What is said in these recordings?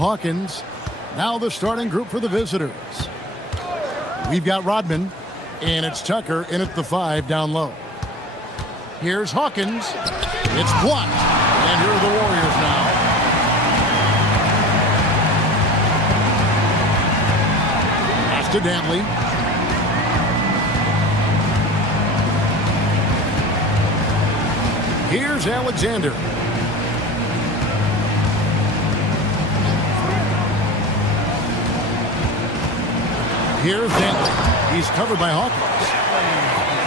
Hawkins. Now the starting group for the visitors. We've got Rodman, and it's Tucker in at the 5 down low. Here's Hawkins. It's blocked. And here are the Warriors now. Pass to Dantley. Here's Alexander. Here's Dantley. He's covered by Hawkins.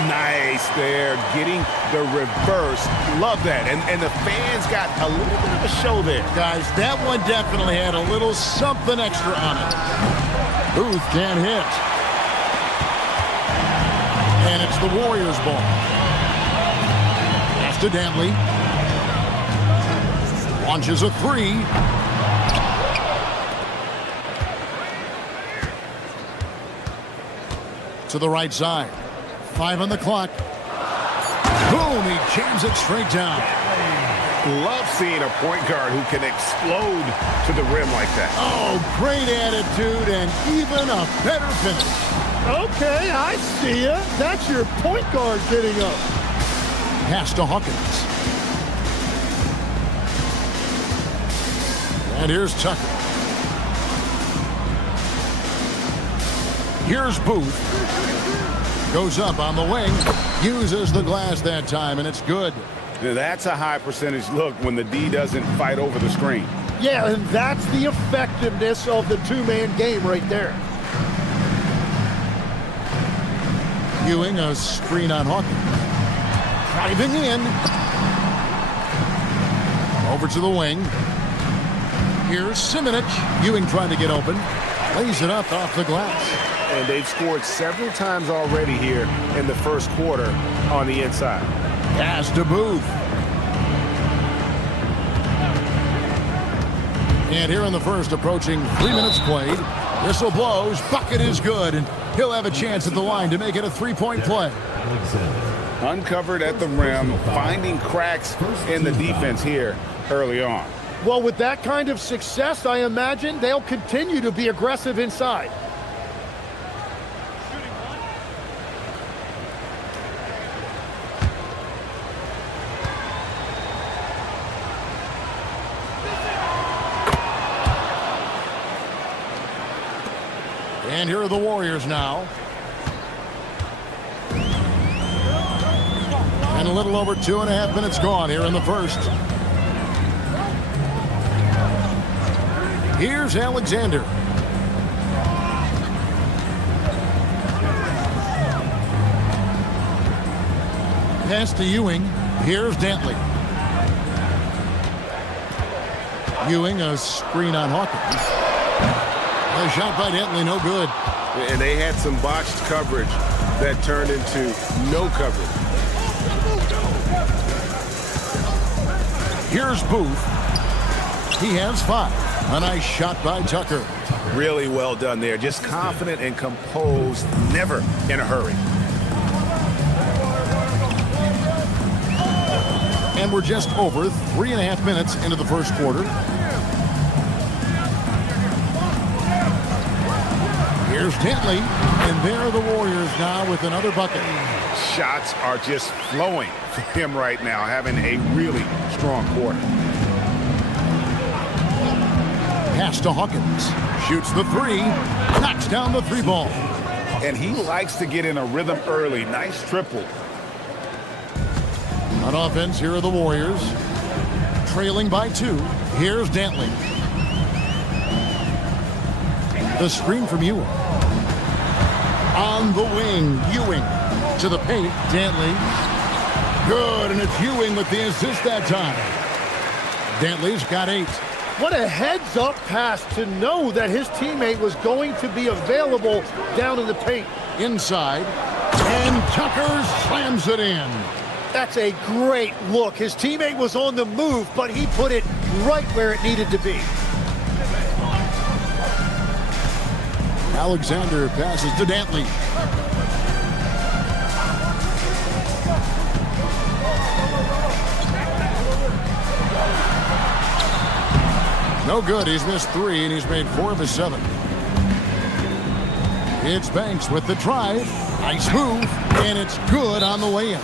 Nice there, getting the reverse. Love that. And the fans got a little bit of a show there. Guys, that one definitely had a little something extra on it. Booth can't hit. And it's the Warriors' ball. Pass to Dantley. Launches a 3. To the right side. 5 on the clock. Boom, he jams it straight down. Love seeing a point guard who can explode to the rim like that. Oh, great attitude and even a better finish. Okay, I see ya. That's your point guard getting up. Pass to Hawkins. And here's Tucker. Here's Booth. Goes up on the wing. Uses the glass that time, and it's good. That's a high percentage look when the D doesn't fight over the screen. Yeah, and that's the effectiveness of the two-man game right there. Ewing, a screen on Hawkins. Driving in. Over to the wing. Here's Simonich. Ewing trying to get open. Lays it up off the glass. And they've scored several times already here in the first quarter on the inside. Pass to Booth. And here in the first, approaching 3 minutes played. Whistle blows. Bucket is good. And he'll have a chance at the line to make it a 3-point play. Uncovered at the rim, finding cracks in the defense here early on. Well, with that kind of success, I imagine they'll continue to be aggressive inside. And here are the Warriors now. And a little over 2.5 minutes gone here in the first. Here's Alexander. Pass to Ewing. Here's Dantley. Ewing, a screen on Hawkins. A shot by Dantley, no good. And they had some botched coverage that turned into no coverage. Here's Booth. He has 5. A nice shot by Tucker. Really well done there. Just confident and composed, never in a hurry. And we're just over 3.5 minutes into the first quarter. Here's Dantley, and there are the Warriors now with another bucket. Shots are just flowing for him right now, having a really strong quarter. Pass to Hawkins. Shoots the 3. Knocks down the 3 ball. And he likes to get in a rhythm early. Nice triple. On offense, here are the Warriors. Trailing by 2. Here's Dantley. The screen from Ewing. On the wing, Ewing. To the paint, Dantley. Good, and it's Ewing with the assist that time. Dantley's got 8. What a heads-up pass to know that his teammate was going to be available down in the paint. Inside, and Tucker slams it in. That's a great look. His teammate was on the move, but he put it right where it needed to be. Alexander passes to Dantley. No good. He's missed 3, and he's made 4 of his 7. It's Banks with the drive. Nice move, and it's good on the way in.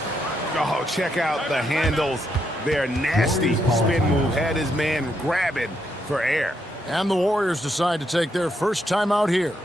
Oh, check out the handles. They're nasty. Spin move had his man grabbing for air. And the Warriors decide to take their first time out here.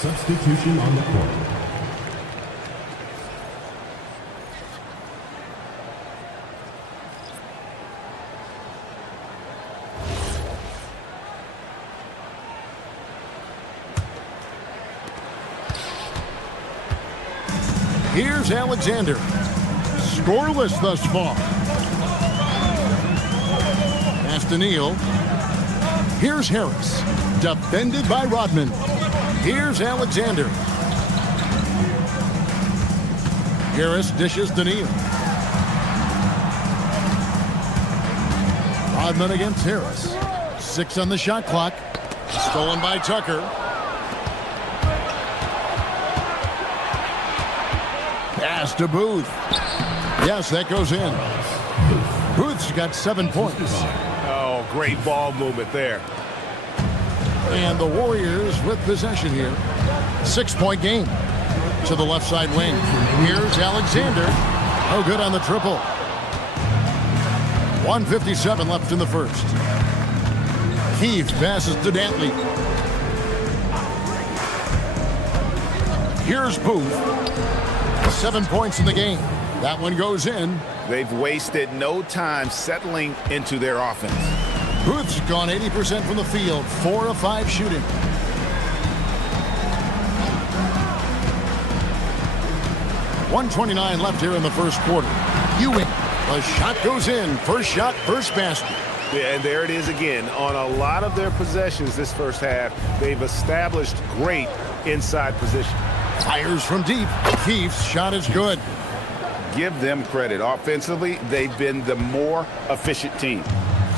Substitution on the court. Here's Alexander. Scoreless thus far. Pass to Neal. Here's Harris. Defended by Rodman. Here's Alexander. Harris dishes to Neal. Rodman against Harris. 6 on the shot clock. Stolen by Tucker. Pass to Booth. Yes, that goes in. Booth's got 7 points. Oh, great ball movement there. And the Warriors with possession here. 6-point game. To the left side wing. Here's Alexander. Oh, good on the triple. 1:57 left in the first. Keith passes to Dantley. Here's Booth. 7 points in the game. That one goes in. They've wasted no time settling into their offense. Booth's gone 80% from the field, 4 of 5 shooting. .129 left here in the first quarter. Ewing, the shot goes in. First shot, first basket. Yeah, and there it is again. On a lot of their possessions this first half, they've established great inside position. Fires from deep. Keith's shot is good. Give them credit. Offensively, they've been the more efficient team.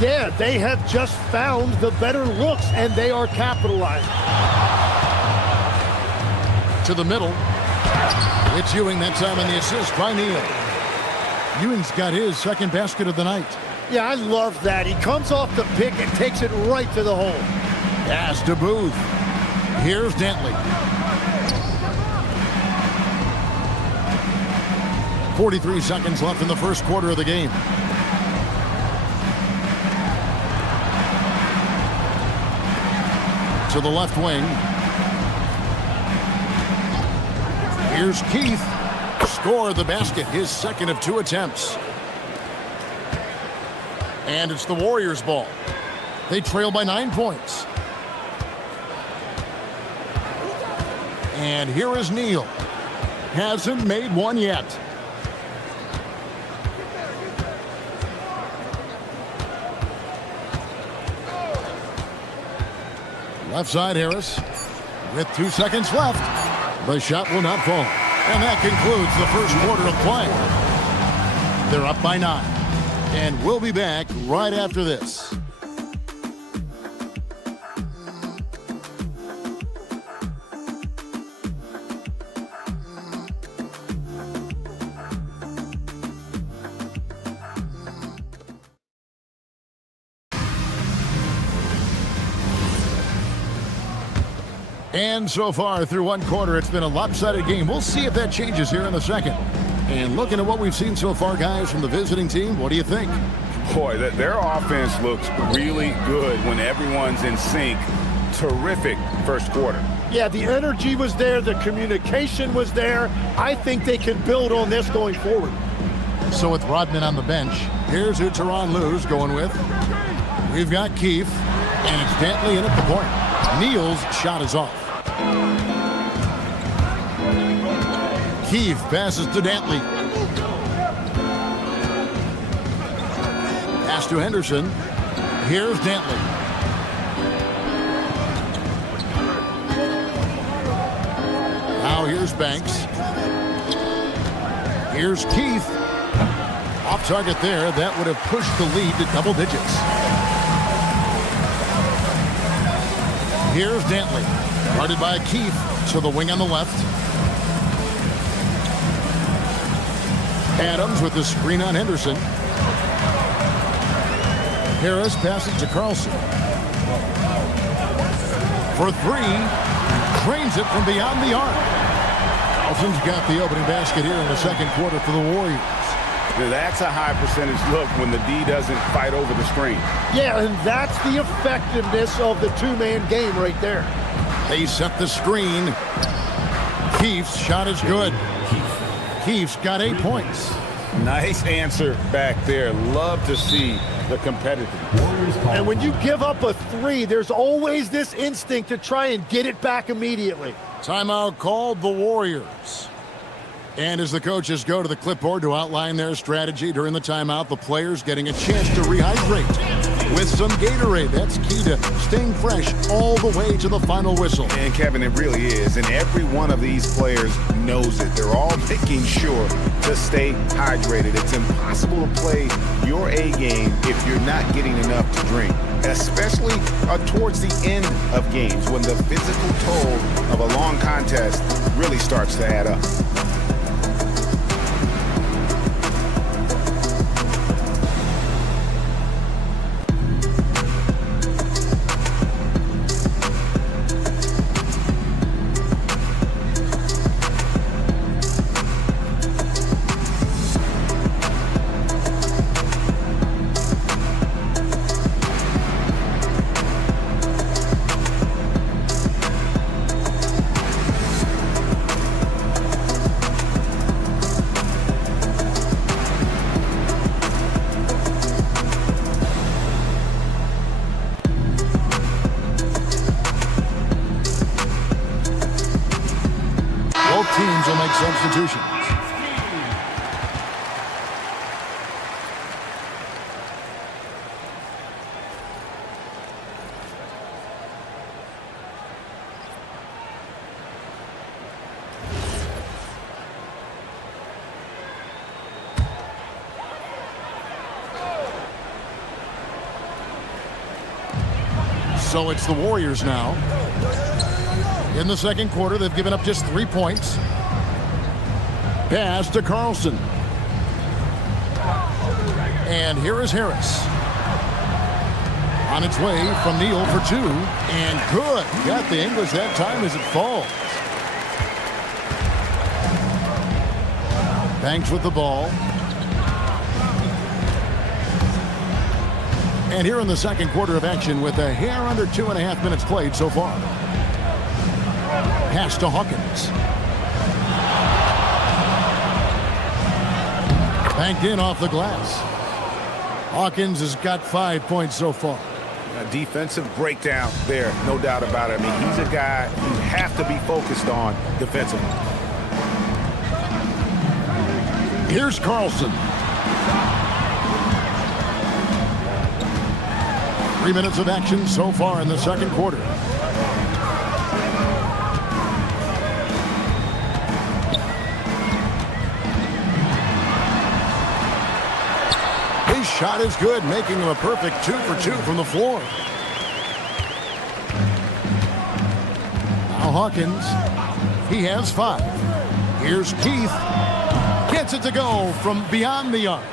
Yeah, they have just found the better looks, and they are capitalizing. To the middle. It's Ewing that time on the assist by Neal. Ewing's got his second basket of the night. Yeah, I love that. He comes off the pick and takes it right to the hole. Pass to Booth. Here's Dantley. 43 seconds left in the first quarter of the game. To the left wing. Here's Keith. Score the basket, his second of 2 attempts. And it's the Warriors' ball. They trail by 9 points. And here is Neal. Hasn't made one yet. Left side, Harris. With 2 seconds left. The shot will not fall. And that concludes the first quarter of play. They're up by 9. And we'll be back right after this. And so far through one quarter, it's been a lopsided game. We'll see if that changes here in the second. And looking at what we've seen so far, guys, from the visiting team, what do you think? Boy, their offense looks really good when everyone's in sync. Terrific first quarter. Yeah, the energy was there. The communication was there. I think they can build on this going forward. So with Rodman on the bench, here's who Tyronn Lue's going with. We've got Keefe, and it's Dantley in at the point. Neal's shot is off. Keefe passes to Dantley. Pass to Henderson. Here's Dantley. Now here's Banks. Here's Keefe. Off target there. That would have pushed the lead to double digits. Here's Dantley. Guarded by Keefe to the wing on the left. Adams with the screen on Henderson. Harris passes to Carlson. For three. Drains it from beyond the arc. Carlson's got the opening basket here in the second quarter for the Warriors. That's a high percentage look when the D doesn't fight over the screen. Yeah, and that's the effectiveness of the two-man game right there. They set the screen. Keefe's shot is good. Keefe's got 8 points. Nice answer back there. Love to see the competitiveness. And when you give up a three, there's always this instinct to try and get it back immediately. Timeout called the Warriors. And as the coaches go to the clipboard to outline their strategy during the timeout, the players getting a chance to rehydrate with some Gatorade. That's key to staying fresh all the way to the final whistle. And Kevin, it really is. And every one of these players knows it. They're all making sure to stay hydrated. It's impossible to play your A game if you're not getting enough to drink, especially towards the end of games when the physical toll of a long contest really starts to add up. Teams will make substitutions. So it's the Warriors now. In the second quarter, they've given up just 3 points. Pass to Carlson. And here is Harris. On its way from Neal for two. And good. Got the English that time as it falls. Banks with the ball. And here in the second quarter of action with a hair under 2.5 minutes played so far. Pass to Hawkins. Banked in off the glass. Hawkins has got 5 points so far. A defensive breakdown there, no doubt about it. I mean, he's a guy you have to be focused on defensively. Here's Carlson. 3 minutes of action so far in the second quarter. His shot is good, making him a perfect 2 for 2 from the floor. Now Hawkins, he has 5. Here's Keith. Gets it to go from beyond the arc.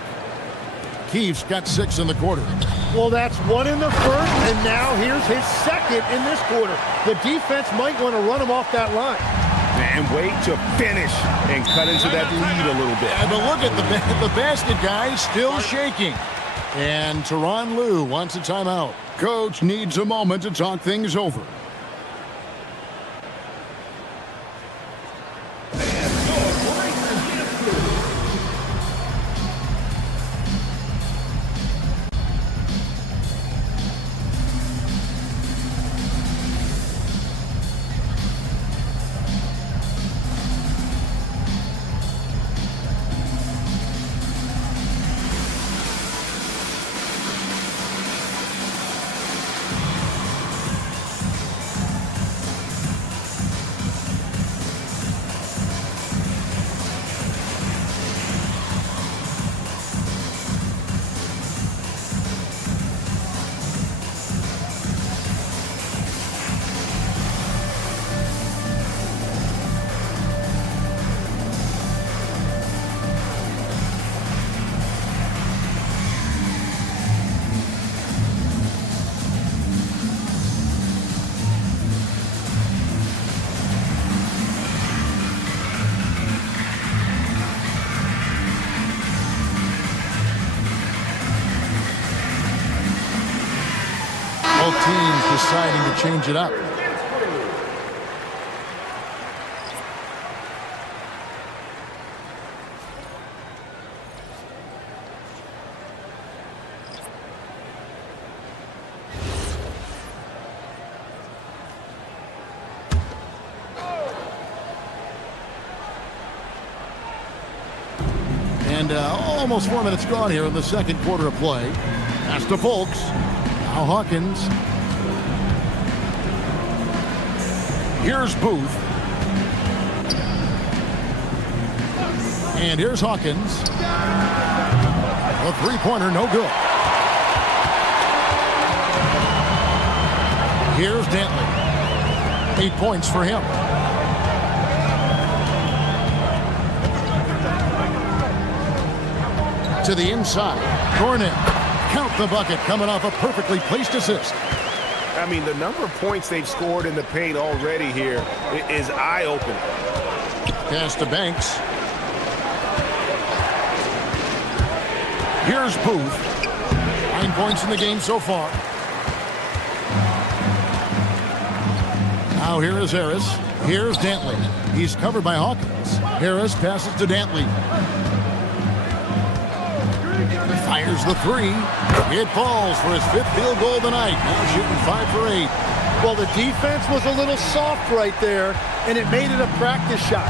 Keith's got 6 in the quarter. Well, that's 1 in the first, and now here's his second. second in this quarter. The defense might want to run him off that line. And wait to finish and cut into that lead a little bit. But look at the basket, guys, still shaking. And Tyronn Lue wants a timeout. Coach needs a moment to talk things over. Both teams deciding to change it up. And almost 4 minutes gone here in the second quarter of play. That's to Folks. Now Hawkins. Here's Booth. And here's Hawkins. A three-pointer, no good. Here's Dantley. 8 points for him. To the inside. Cornet. Count the bucket coming off a perfectly placed assist. I mean, the number of points they've scored in the paint already here is eye-opening. Pass to Banks. Here's Booth. 9 points in the game so far. Now here is Harris. Here's Dantley. He's covered by Hawkins. Harris passes to Dantley. Fires the three. It falls for his 5th field goal of the night. Now shooting 5 for 8. Well, the defense was a little soft right there, and it made it a practice shot.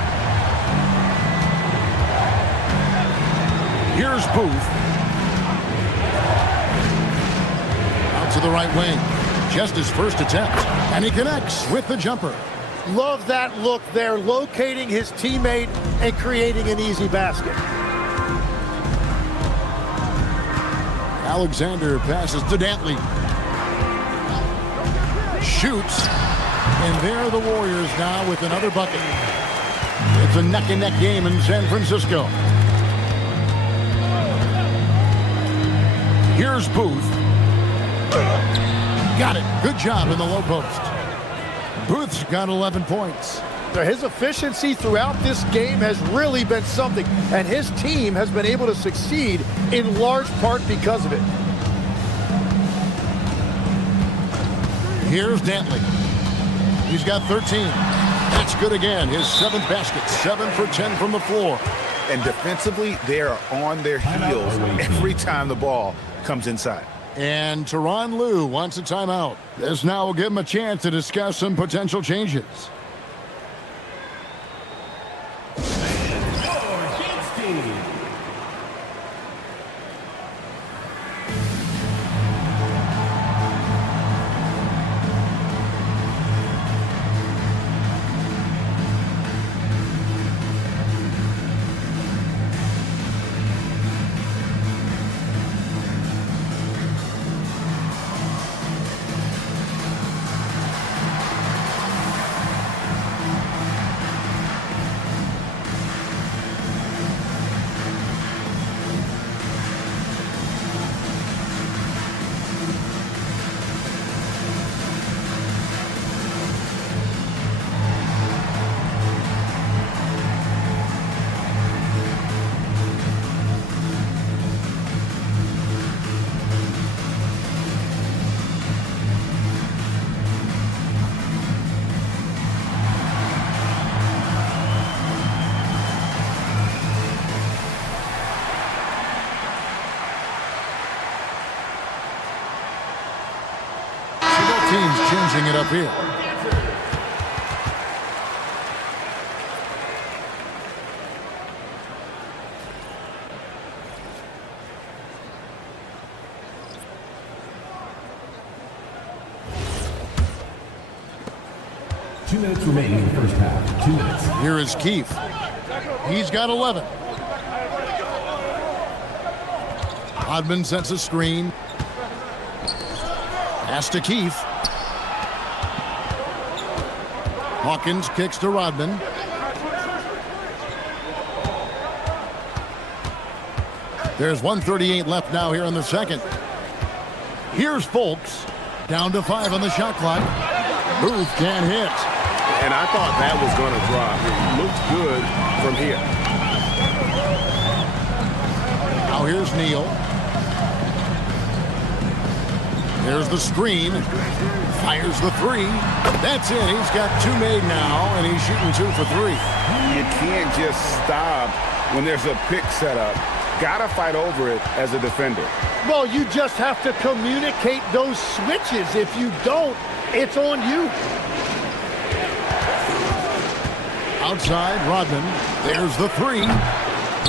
Here's Booth. Out to the right wing. Just his first attempt. And he connects with the jumper. Love that look there, locating his teammate and creating an easy basket. Alexander passes to Dantley. Shoots. And there are the Warriors now with another bucket. It's a neck-and-neck game in San Francisco. Here's Booth. Got it. Good job in the low post. Booth's got 11 points. His efficiency throughout this game has really been something, and his team has been able to succeed in large part because of it. Here's Dantley. He's got 13. That's good again. His 7th basket. 7 for 10 from the floor. And defensively, they are on their heels every time the ball comes inside. And Tyronn Lue wants a timeout. This now will give him a chance to discuss some potential changes. teams changing it up here. Two minutes remaining in the first half. 2 minutes. Here is Keefe. He's got 11. Rodman sets a screen. Pass to Keefe. Hawkins kicks to Rodman. There's 1:38 left now here in the second. Here's Fultz. Down to 5 on the shot clock. Booth can't hit. And I thought that was going to drop. It looked good from here. Now here's Neal. There's the screen. Fires the 3. That's it. He's got 2 made now, and he's shooting 2 for 3. You can't just stop when there's a pick set up. Gotta fight over it as a defender. Well, you just have to communicate those switches. If you don't, it's on you. Outside, Rodman. There's the 3.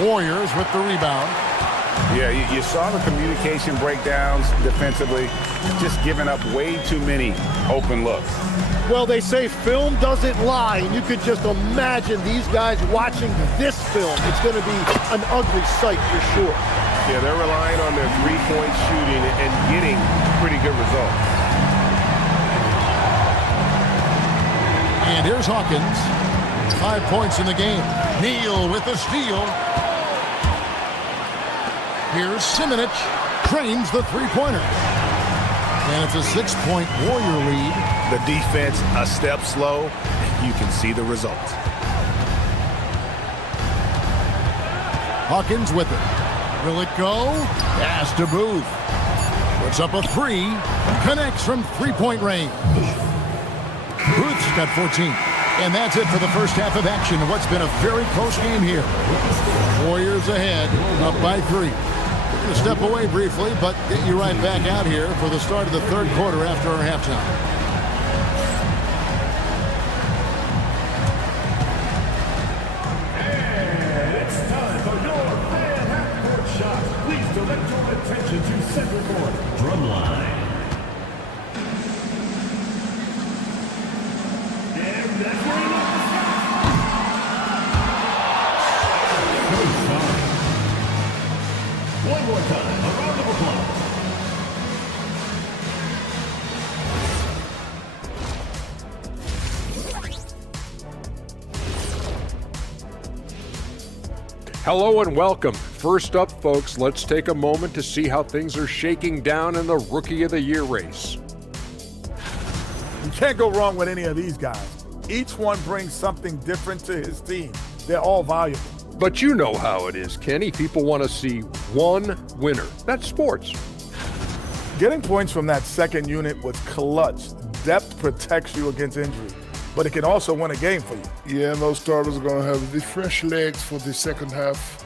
Warriors with the rebound. Yeah, you saw the communication breakdowns defensively, just giving up way too many open looks. Well, they say film doesn't lie, and you could just imagine these guys watching this film. It's going to be an ugly sight for sure. Yeah, they're relying on their three-point shooting and getting pretty good results. And here's Hawkins. 5 points in the game. Neal with the steal. Here's Simonich. Trains the three-pointer. And it's a 6-point Warrior lead. The defense a step slow, and you can see the results. Hawkins with it. Will it go? Pass to Booth. Puts up a 3. Connects from three-point range. Booth's got 14. And that's it for the first half of action. What's been a very close game here. Warriors ahead, up by 3. We're going to step away briefly, but get you right back out here for the start of the third quarter after our halftime. Attention to center court, drumline. And that's where he left the shot. So sorry. One more time, a round of applause. Hello and welcome. First up, folks, let's take a moment to see how things are shaking down in the Rookie of the Year race. You can't go wrong with any of these guys. Each one brings something different to his team. They're all valuable. But you know how it is, Kenny. People want to see one winner. That's sports. Getting points from that second unit was clutch. Depth protects you against injury, but it can also win a game for you. Yeah, and those starters are going to have the fresh legs for the second half.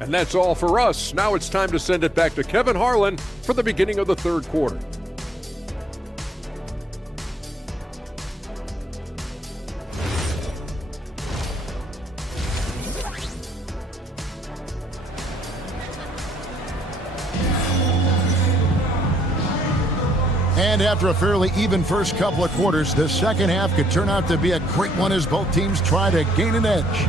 And that's all for us. Now it's time to send it back to Kevin Harlan for the beginning of the third quarter. And after a fairly even first couple of quarters, the second half could turn out to be a great one as both teams try to gain an edge.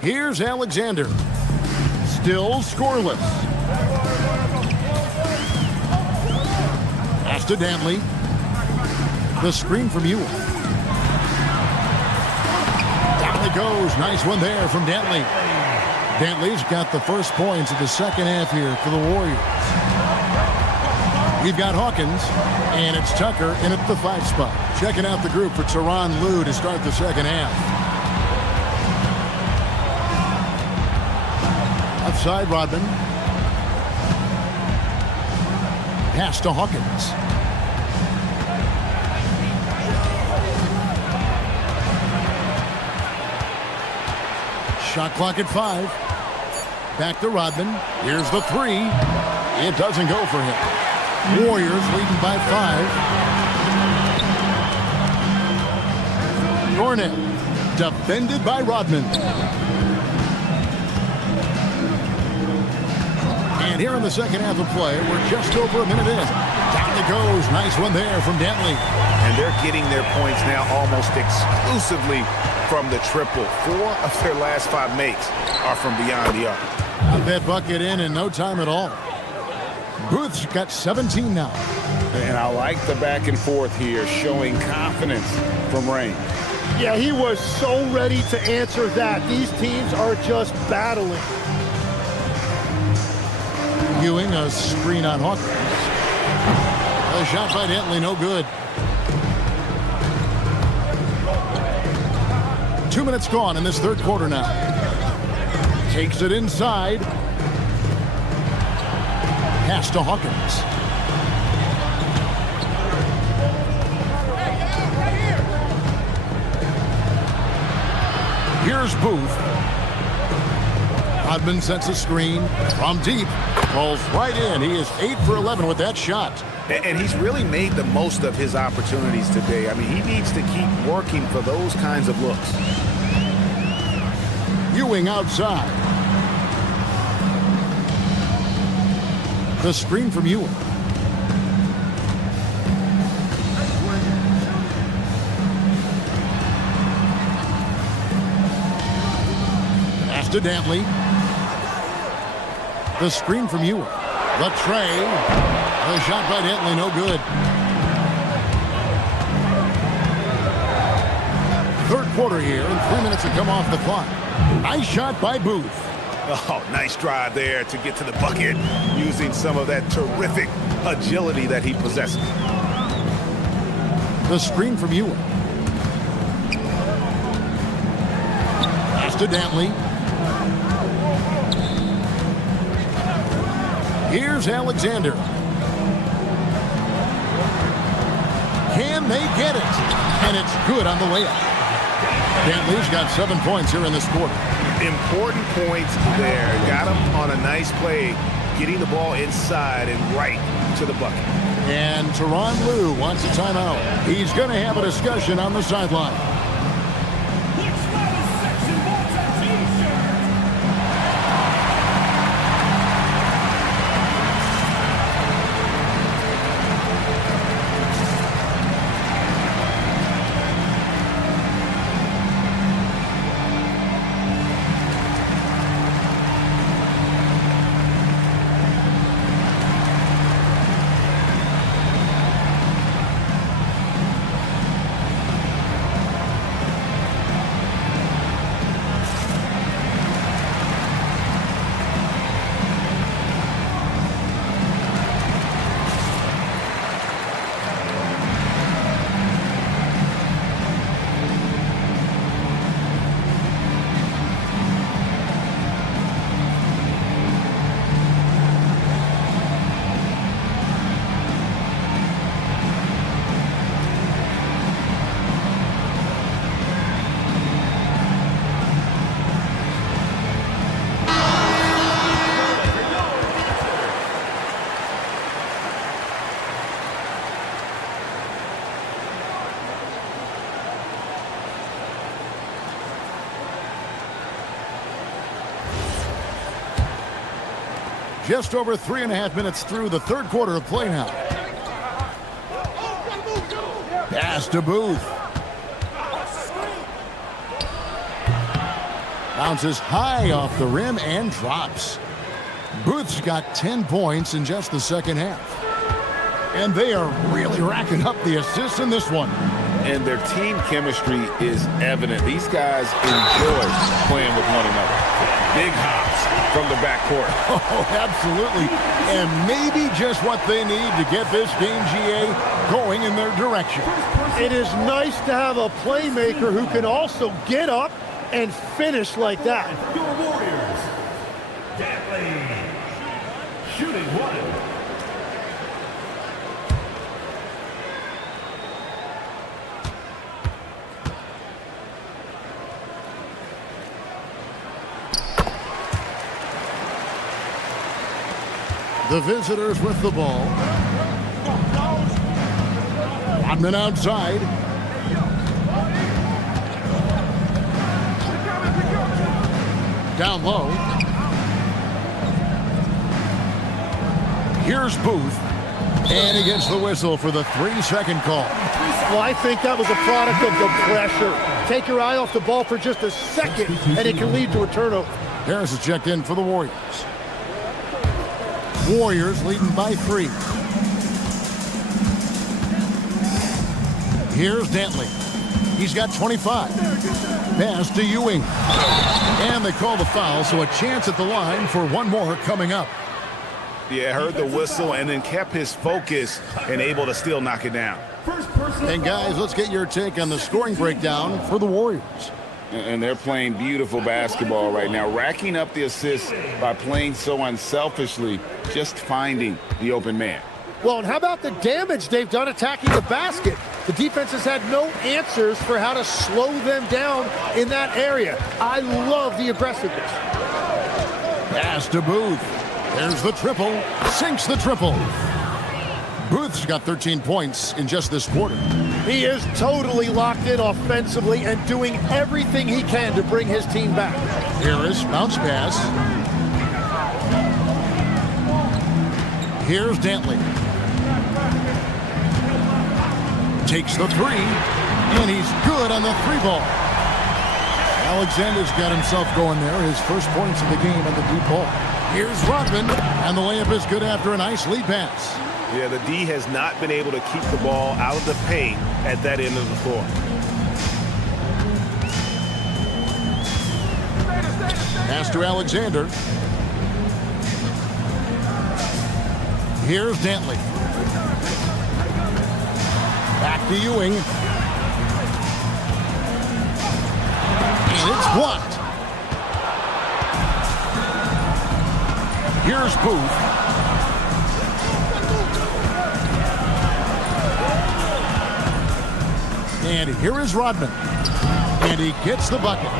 Here's Alexander. Still scoreless. Pass to Dantley. The screen from Ewell. Down it goes. Nice one there from Dantley. Dantley's got the first points of the second half here for the Warriors. We've got Hawkins, and it's Tucker in at the 5 spot. Checking out the group for Tyronn Lue to start the second half. A Left side, Rodman. Pass to Hawkins. Shot clock at 5. Back to Rodman. Here's the 3. It doesn't go for him. Warriors leading by 5. Garnett, defended by Rodman. And here in the second half of play, we're just over a minute in. Down it goes. Nice one there from Dantley. And they're getting their points now almost exclusively from the triple. 4 of their last 5 makes are from beyond the arc. Got that bucket in no time at all. Booth's got 17 now. And I like the back and forth here, showing confidence from Rain. Yeah, he was so ready to answer that. These teams are just battling. Ewing, a screen on Hawkins. A shot by Dantley, no good. 2 minutes gone in this third quarter now. Takes it inside. Pass to Hawkins. Here's Booth. Rodman sets a screen from deep. Falls right in. He is 8 for 11 with that shot. And he's really made the most of his opportunities today. I mean, he needs to keep working for those kinds of looks. Ewing outside. The screen from Ewing. Pass to Dantley. The screen from Ewing. The tray. The shot by Dantley, no good. Third quarter here, and 3 minutes to come off the clock. Nice shot by Booth. Oh, nice drive there to get to the bucket, using some of that terrific agility that he possesses. The screen from Ewing. Pass to Dantley. Here's Alexander. Can they get it? And it's good on the layup. Dantley's got 7 points here in this quarter. Important points there. Got him on a nice play, getting the ball inside and right to the bucket. And Tyronn Lue wants a timeout. He's going to have a discussion on the sideline. Just over 3.5 minutes through the third quarter of play now. Pass to Booth. Bounces high off the rim and drops. Booth's got 10 points in just the second half. And they are really racking up the assists in this one. And their team chemistry is evident. These guys enjoy playing with one another. Big hops from the backcourt. Oh, absolutely. And maybe just what they need to get this game, GA, going in their direction. It is nice to have a playmaker who can also get up and finish like that. Your Warriors, shooting one. The visitors with the ball. Rodman outside. Down low. Here's Booth. And he gets the whistle for the 3-second call. Well, I think that was a product of the pressure. Take your eye off the ball for just a second, and it can lead to a turnover. Harris is checked in for the Warriors. Warriors leading by 3. Here's Dantley. He's got 25. Pass to Ewing. And they call the foul, so a chance at the line for one more coming up. Yeah, heard the whistle and then kept his focus and able to still knock it down. And guys, let's get your take on the scoring breakdown for the Warriors. And they're playing beautiful basketball right now, racking up the assists by playing so unselfishly, just finding the open man. Well, and how about the damage they've done attacking the basket? The defense has had no answers for how to slow them down in that area. I love the aggressiveness. Pass to Booth. There's the triple. Sinks the triple. Booth's got 13 points in just this quarter. He is totally locked in offensively and doing everything he can to bring his team back. Harris, bounce pass. Here's Dantley. Takes the 3, and he's good on the 3-ball. Alexander's got himself going there. His first points of the game on the deep ball. Here's Rodman, and the layup is good after a nice lead pass. Yeah, the D has not been able to keep the ball out of the paint at that end of the floor. Pass to Alexander. Here's Dantley. Back to Ewing. And it's blocked. Here's Booth. And here is Rodman. And he gets the bucket.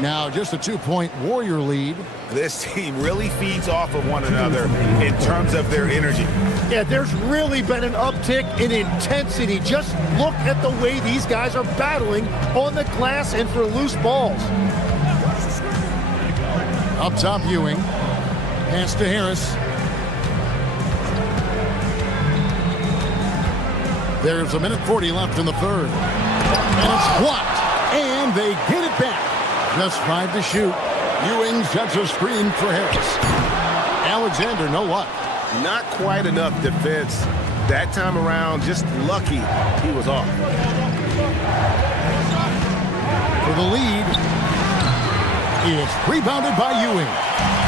Now just a 2-point Warrior lead. This team really feeds off of one another in terms of their energy. Yeah, there's really been an uptick in intensity. Just look at the way these guys are battling on the glass and for loose balls. Up top, Ewing. Pass to Harris. There's 1:40 left in the third. And it's blocked. And they get it back. Just 5 to shoot. Ewing sets a screen for Harris. Alexander, no luck. Not quite enough defense that time around. Just lucky he was off. For the lead. It's rebounded by Ewing.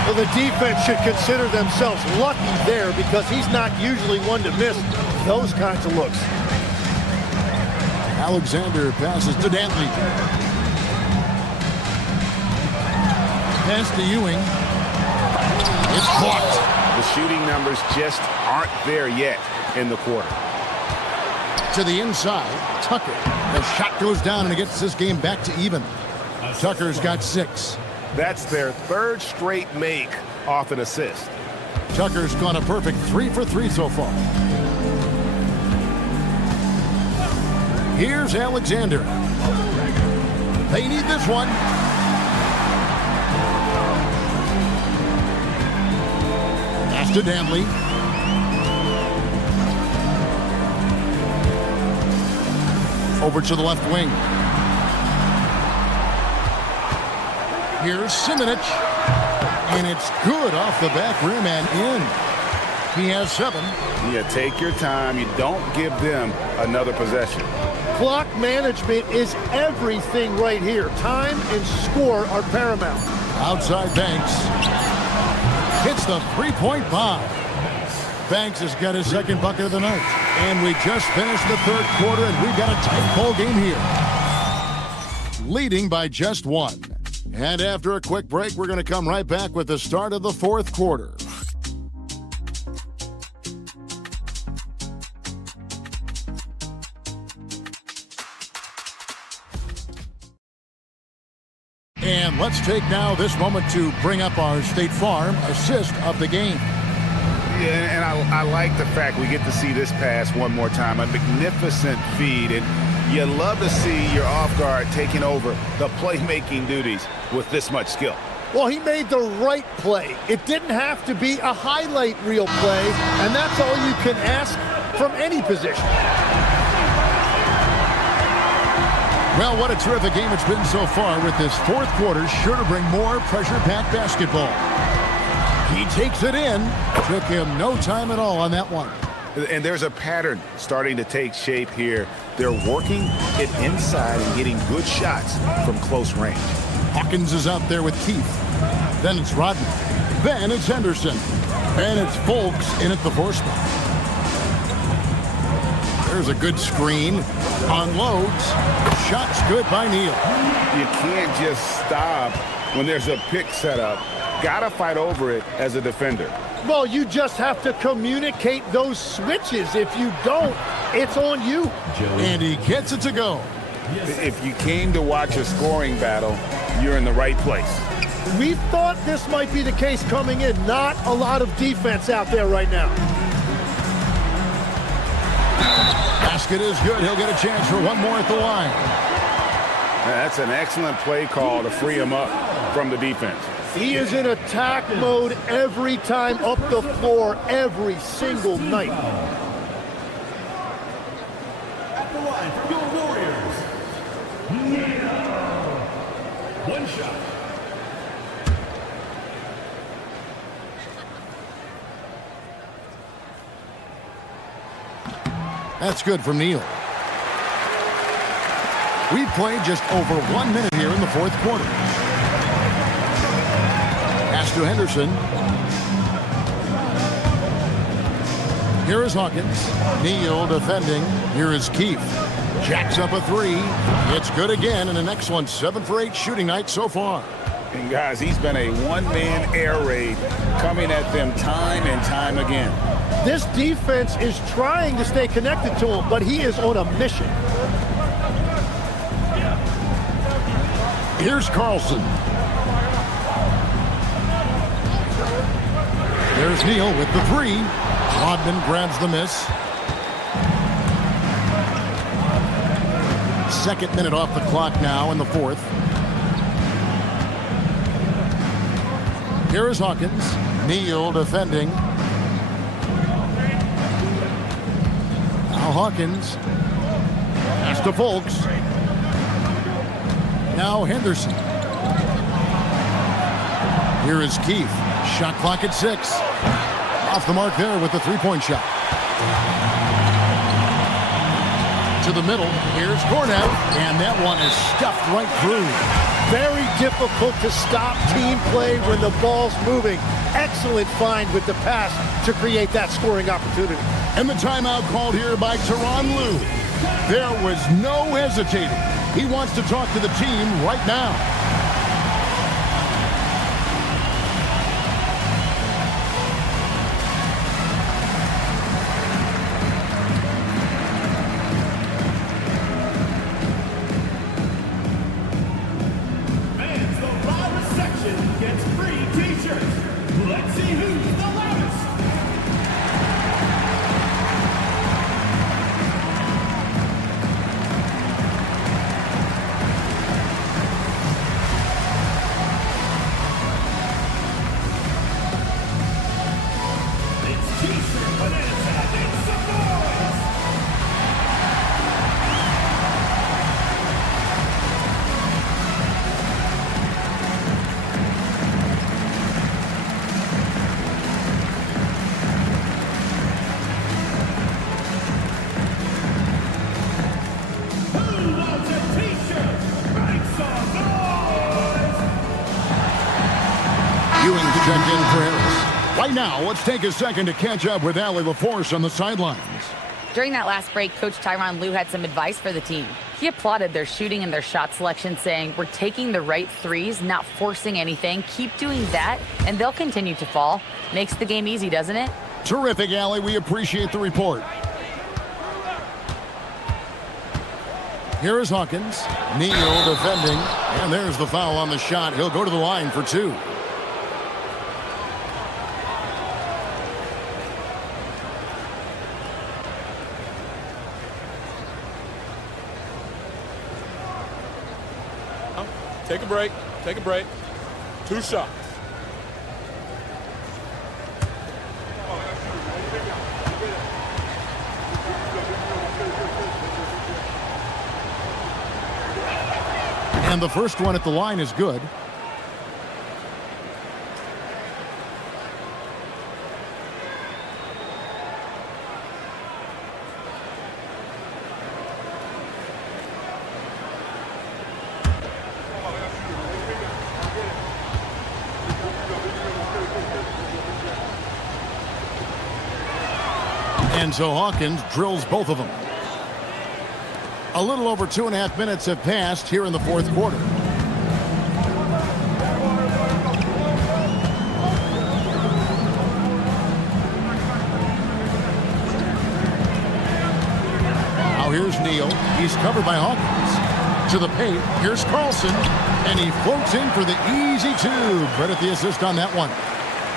Well, the defense should consider themselves lucky there because he's not usually one to miss those kinds of looks. Alexander passes to Dantley. Pass to Ewing. It's blocked. The shooting numbers just aren't there yet in the quarter. To the inside, Tucker. The shot goes down and it gets this game back to even. Tucker's got 6. That's their third straight make off an assist. Tucker's gone a perfect 3 for 3 so far. Here's Alexander. They need this one. Pass to Dantley. Over to the left wing. Here's Simonich. And it's good off the back rim and in. He has 7. Yeah, take your time. You don't give them another possession. Clock management is everything right here. Time and score are paramount. Outside Banks. Hits the 3-point bomb. Banks has got his second bucket of the night. And we just finished the third quarter, and we've got a tight ball game here. Leading by just 1. And after a quick break, we're going to come right back with the start of the fourth quarter. And let's take now this moment to bring up our State Farm assist of the game. Yeah, and I like the fact we get to see this pass one more time. A magnificent feed, and you love to see your off guard taking over the playmaking duties with this much skill. Well, he made the right play. It didn't have to be a highlight reel play, and that's all you can ask from any position. Well, what a terrific game it's been so far, with this fourth quarter sure to bring more pressure-packed basketball. He takes it in. Took him no time at all on that one. And there's a pattern starting to take shape here. They're working it inside and getting good shots from close range. Hawkins is out there with Keith. Then it's Rodman. Then it's Henderson. And it's Folks in at the 4 spot. There's a good screen. Unloads. Shots good by Neal. You can't just stop when there's a pick set up. Gotta fight over it as a defender. Well, you just have to communicate those switches. If you don't, it's on you. And he gets it to go. If you came to watch a scoring battle, you're in the right place. We thought this might be the case coming in. Not a lot of defense out there right now. Basket is good. He'll get a chance for one more at the line. That's an excellent play call to free him up from the defense. He is in attack mode every time up the floor, every single night. At the line for your Warriors, one shot. That's good from Neal. We've played just over 1 minute here in the fourth quarter. Pass to Henderson. Here is Hawkins. Neal defending. Here is Keith. Jacks up a 3. It's good again, and an excellent 7 for 8 shooting night so far. And guys, he's been a one-man air raid coming at them time and time again. This defense is trying to stay connected to him, but he is on a mission. Here's Carlson. There's Neal with the 3. Rodman grabs the miss. Second minute off the clock now in the fourth. Here is Hawkins. Neal defending. Now Hawkins. Pass to Folks. Now Henderson. Here is Keith. Shot clock at 6. Off the mark there with the 3-point shot. To the middle. Here's Cornett. And that one is stuffed right through. Very difficult to stop team play when the ball's moving. Excellent find with the pass to create that scoring opportunity. And the timeout called here by Tyronn Lue. There was no hesitating. He wants to talk to the team right now. Fans, the loudest section gets free t-shirts. Let's see who's the loudest. It's t-shirt bonanza. Make some noise. Who wants a t-shirt? Make some noise. Ewing to check in for Harris. Right now, let's take a second to catch up with Allie LaForce on the sidelines. During that last break, Coach Tyronn Lue had some advice for the team. He applauded their shooting and their shot selection, saying, "We're taking the right threes, not forcing anything. Keep doing that, and they'll continue to fall." Makes the game easy, doesn't it? Terrific, Allie. We appreciate the report. Here is Hawkins. Neal defending. And there's the foul on the shot. He'll go to the line for 2. Take a break. Take a break. 2 shots. And the first one at the line is good. And so Hawkins drills both of them. A little over 2.5 minutes have passed here in the fourth quarter. Now here's Neal. He's covered by Hawkins. To the paint. Here's Carlson. And he floats in for the easy 2. Credit the assist on that one.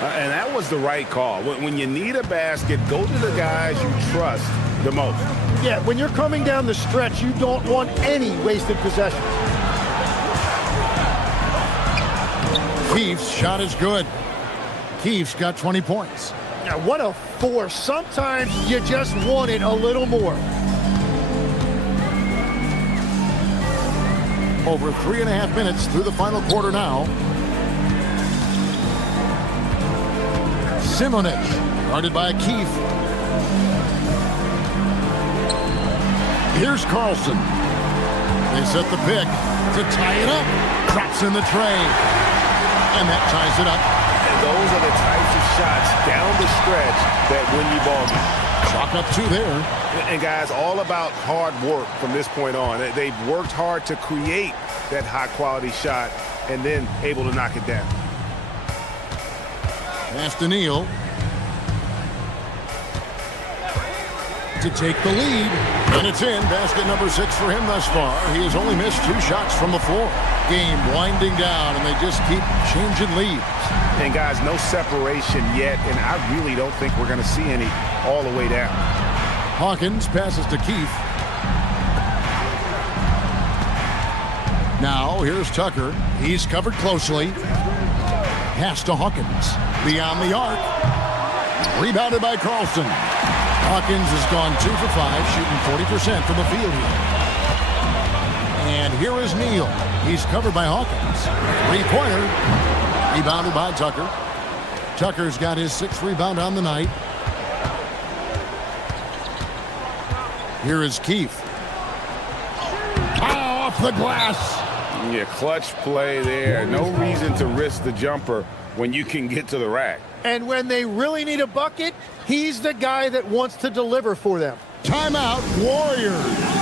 And that was the right call. When you need a basket, go to the guys you trust the most. Yeah, when you're coming down the stretch, you don't want any wasted possessions. Keefe's shot is good. Keefe's got 20 points. Now, what a force. Sometimes you just want it a little more. Over 3.5 minutes through the final quarter now. SONIX, guarded by Keefe. Here's Carlson. They set the pick to tie it up. Drops in the tray. And that ties it up. And those are the types of shots down the stretch that win you ball games. Chalk up 2 there. And guys, all about hard work from this point on. They've worked hard to create that high-quality shot and then able to knock it down. Pass to Neal. To take the lead. And it's in. Basket number 6 for him thus far. He has only missed 2 shots from the floor. Game winding down, and they just keep changing leads. And guys, no separation yet, and I really don't think we're going to see any all the way down. Hawkins passes to Keefe. Now, here's Tucker. He's covered closely. Pass to Hawkins. Beyond the arc. Rebounded by Carlson. Hawkins has gone 2 for 5, shooting 40% from the field here. And here is Neal. He's covered by Hawkins. 3-pointer. Rebounded by Tucker. Tucker's got his 6th rebound on the night. Here is Keefe. Oh, off the glass. Yeah, clutch play there. No reason to risk the jumper when you can get to the rack. And when they really need a bucket, he's the guy that wants to deliver for them. Timeout, Warriors.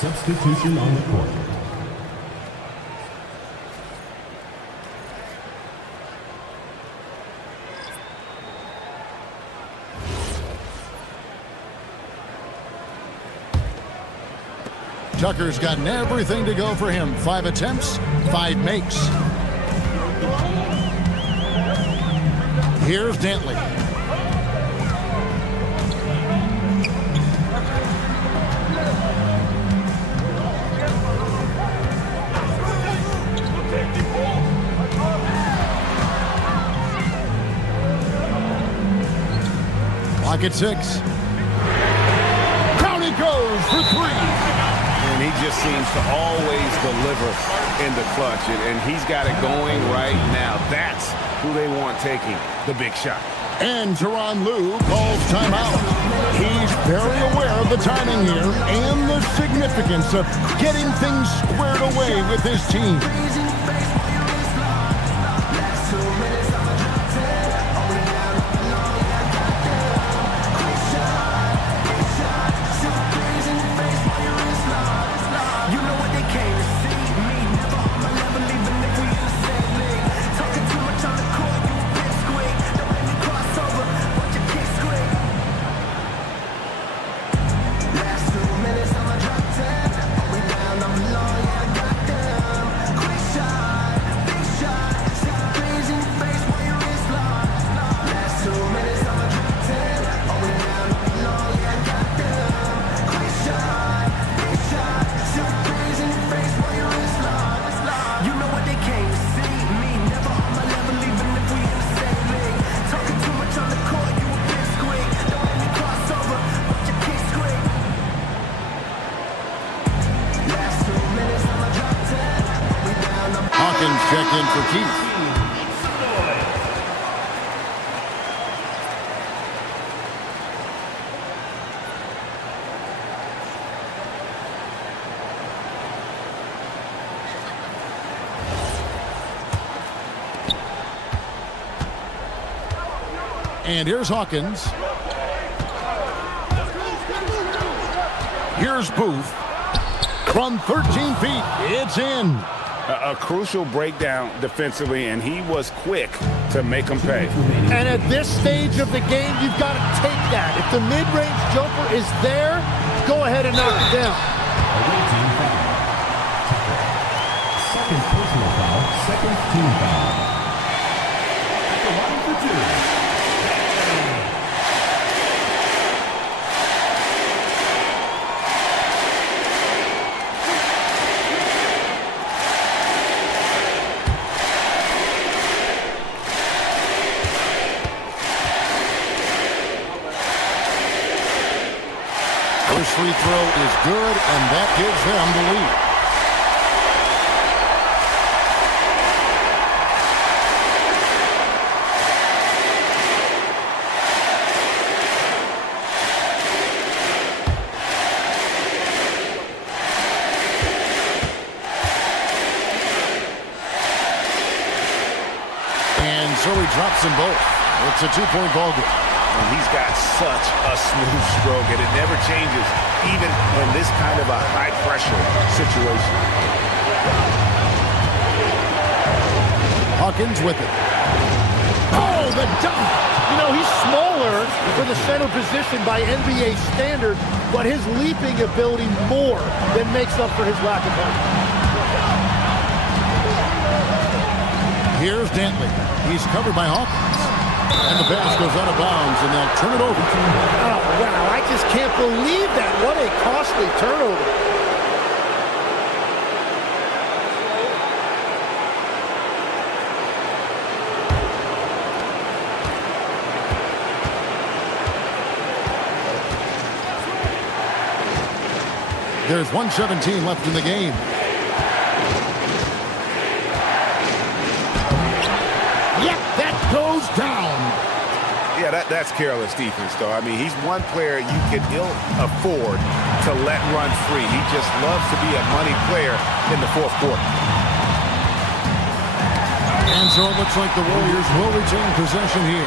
Substitution on the court. Tucker's gotten everything to go for him. 5 attempts, 5 makes. Here's Dantley. Clock at 6. Down he goes for 3. And he just seems to always deliver in the clutch, and he's got it going right now. That's who they want taking the big shot. And Tyronn Lue calls timeout. He's very aware of the timing here and the significance of getting things squared away with his team. Checked in for Keith. And here's Hawkins. Here's Booth. From 13 feet, it's in. A crucial breakdown defensively, and he was quick to make them pay. And at this stage of the game, you've got to take that. If the mid-range jumper is there, go ahead and knock it down. Second personal foul, second team foul. At the line for 2. First free throw is good, and that gives them the lead. And so he drops them both. It's a two-point ball game. And he's got such a smooth stroke, and it never changes, even in this kind of a high-pressure situation. Hawkins with it. Oh, the dunk! You know, he's smaller for the center position by NBA standards, but his leaping ability more than makes up for his lack of height. Here's Dantley. He's covered by Hawkins. And the pass goes out of bounds, and they'll turn it over. Oh, wow, I just can't believe that. What a costly turnover. There's 1:17 left in the game. Yep, that goes down. Yeah, that's careless defense, though. I mean, he's one player you can ill afford to let run free. He just loves to be a money player in the fourth quarter. And so it looks like the Warriors will retain possession here.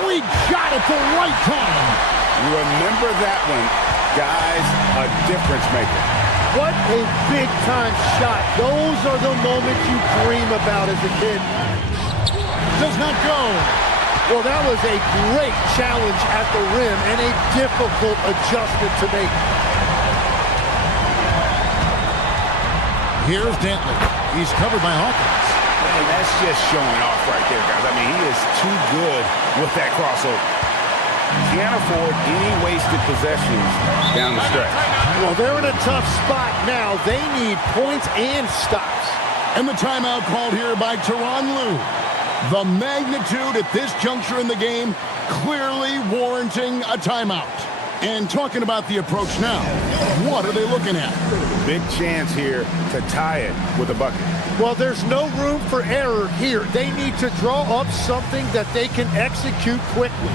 Sweet shot at the right time. Remember that one, guys, a difference maker. What a big-time shot. Those are the moments you dream about as a kid. The does not go. Well, that was a great challenge at the rim and a difficult adjustment to make. Here's Dantley. He's covered by Hawkins. And that's just showing off right there, guys. I mean, he is too good with that crossover. Can't afford any wasted possessions down the stretch. Well, they're in a tough spot now. They need points and stops. And the timeout called here by Tyronn Lue. The magnitude at this juncture in the game clearly warranting a timeout. And talking about the approach now, what are they looking at? Big chance here to tie it with a bucket. Well, there's no room for error here. They need to draw up something that they can execute quickly.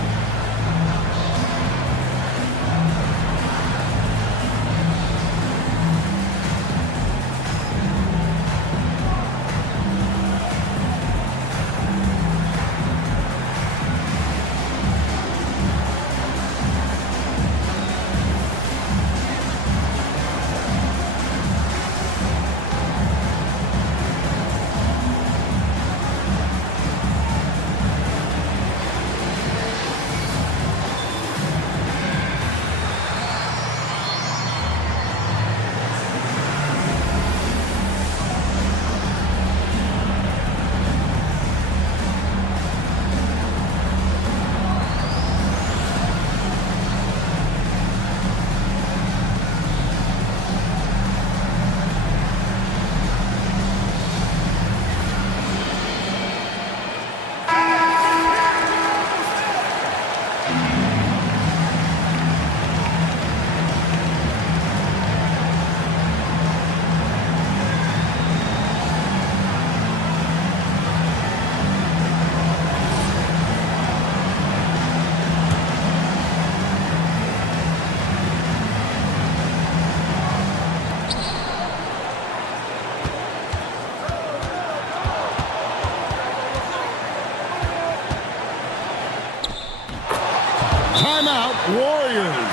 Timeout, Warriors.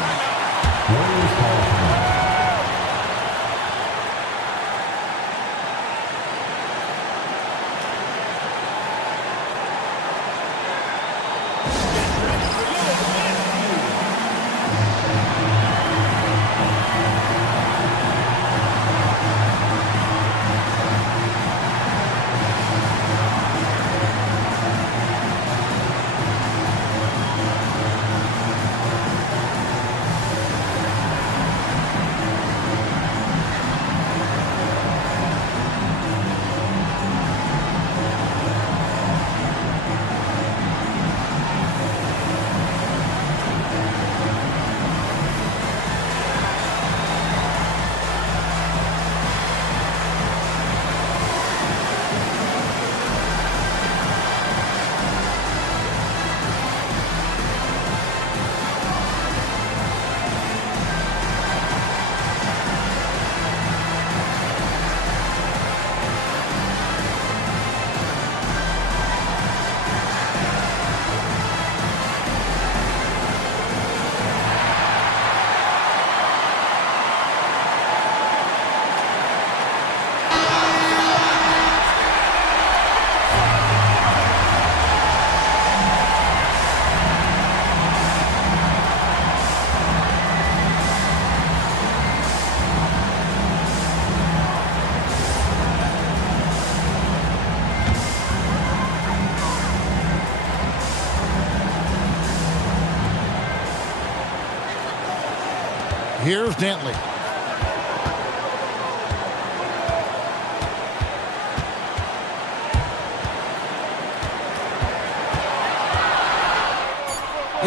Here's Dantley.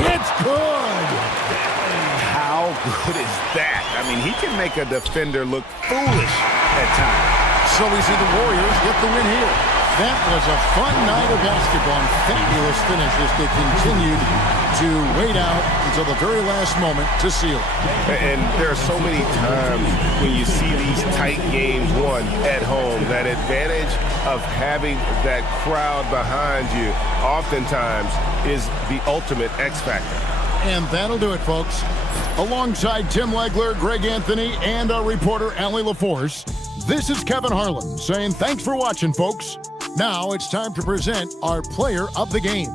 It's good. How good is that? I mean, he can make a defender look foolish at times. So we see the Warriors get the win here. That was a fun night of basketball and fabulous finishes that continued to wait out until the very last moment to seal it. And there are so many times when you see these tight games won at home, that advantage of having that crowd behind you oftentimes is the ultimate X factor. And that'll do it, folks. Alongside Tim Legler, Greg Anthony, and our reporter, Allie LaForce, this is Kevin Harlan saying thanks for watching, folks. Now it's time to present our player of the game.